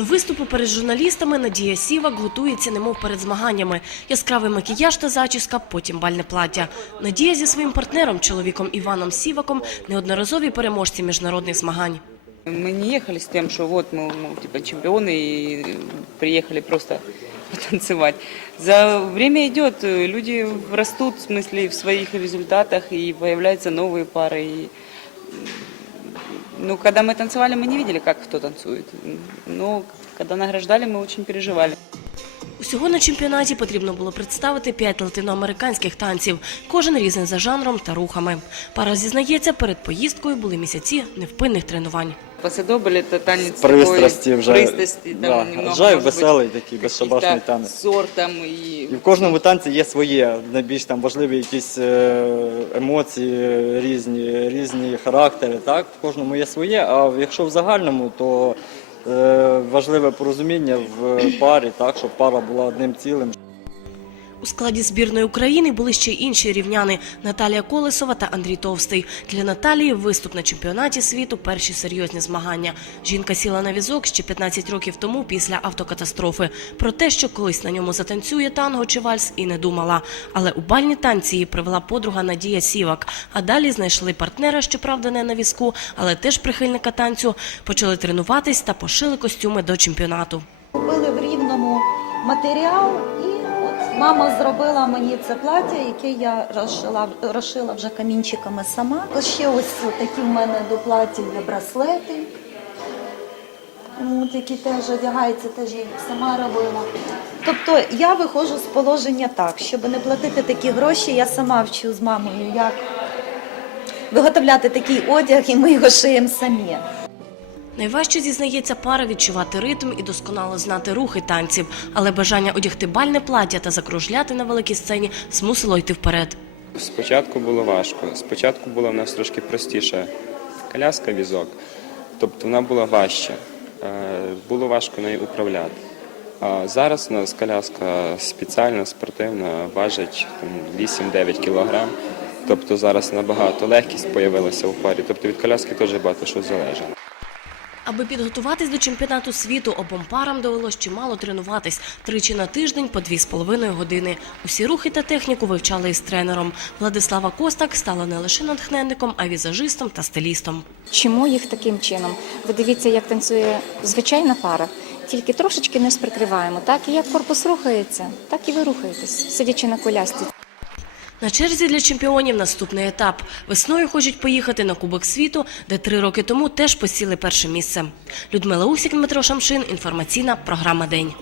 До виступу перед журналістами Надія Сівак готується, немов перед змаганнями. Яскравий макіяж та зачіска, потім бальне плаття. Надія зі своїм партнером, чоловіком Іваном Сіваком, неодноразові переможці міжнародних змагань. Мы не ехали с тем, что вот мы, ну, типа чемпионы и приехали просто потанцевать. За время идет, э, люди растут, в смысле, в своих результатах, и появляются новые пары. И, м, ну, когда мы танцевали, мы не видели, как кто танцует. Но когда награждали, мы очень переживали. Усього на чемпіонаті потрібно було представити п'ять латиноамериканських танців, кожен різний за жанром та рухами. Пара зізнається, перед поїздкою були місяці невпинних тренувань. Посадобль это танец Пристрасті вже. пристрасти, там Да. немного, Жайв веселий такий, безшабашний танець. Ссор там и І в кожному танці є своє, найбільш там важливі якісь е, емоції, різні, різні характери. Так? В кожному є своє, а якщо в загальному, то важливе порозуміння в парі, так, щоб пара була одним цілим. У складі збірної України були ще й інші рівняни Наталія Колесова та Андрій Товстий. Для Наталії виступ на чемпіонаті світу перші серйозні змагання. Жінка сіла на візок ще 15 років тому після автокатастрофи. Про те, що колись на ньому затанцює танго чи вальс, і не думала. Але у бальні танці її привела подруга Надія Сівак. А далі знайшли партнера, щоправда, не на візку, але теж прихильника танцю. Почали тренуватись та пошили костюми до чемпіонату. Купили в рівному матеріал, і мама зробила мені це плаття, яке я розшила, розшила вже камінчиками сама. Ще ось такі в мене до плаття є браслети, от, які теж одягаються, теж я сама робила. Тобто я виходжу з положення так, щоб не платити такі гроші, я сама вчу з мамою, як виготовляти такий одяг, і ми його шиємо самі. Найважче зізнається пара відчувати ритм і досконало знати рухи танців, але бажання одягти бальне плаття та закружляти на великій сцені змусило йти вперед. Спочатку було важко. Спочатку була в нас трошки простіша коляска, візок, тобто вона була важча. Е, Було важко нею управляти. А зараз у нас коляска спеціальна, спортивна, важить 8-9 кілограм. Тобто зараз набагато легкість з'явилася у парі. Тобто від коляски теж багато що залежить. Аби підготуватись до чемпіонату світу, обом парам довелось чимало тренуватись тричі на тиждень по дві з половиною години. Усі рухи та техніку вивчали із тренером. Владислава Костак стала не лише натхненником, а візажистом та стилістом. Чому їх таким чином? Ви дивіться, як танцює звичайна пара. Тільки трошечки не сприкриваємо. Так і як корпус рухається, так і ви рухаєтесь, сидячи на колясці. На черзі для чемпіонів наступний етап. Весною хочуть поїхати на Кубок світу, де три роки тому теж посіли перше місце. Людмила Усік, Дмитро Шамшин. Інформаційна програма День.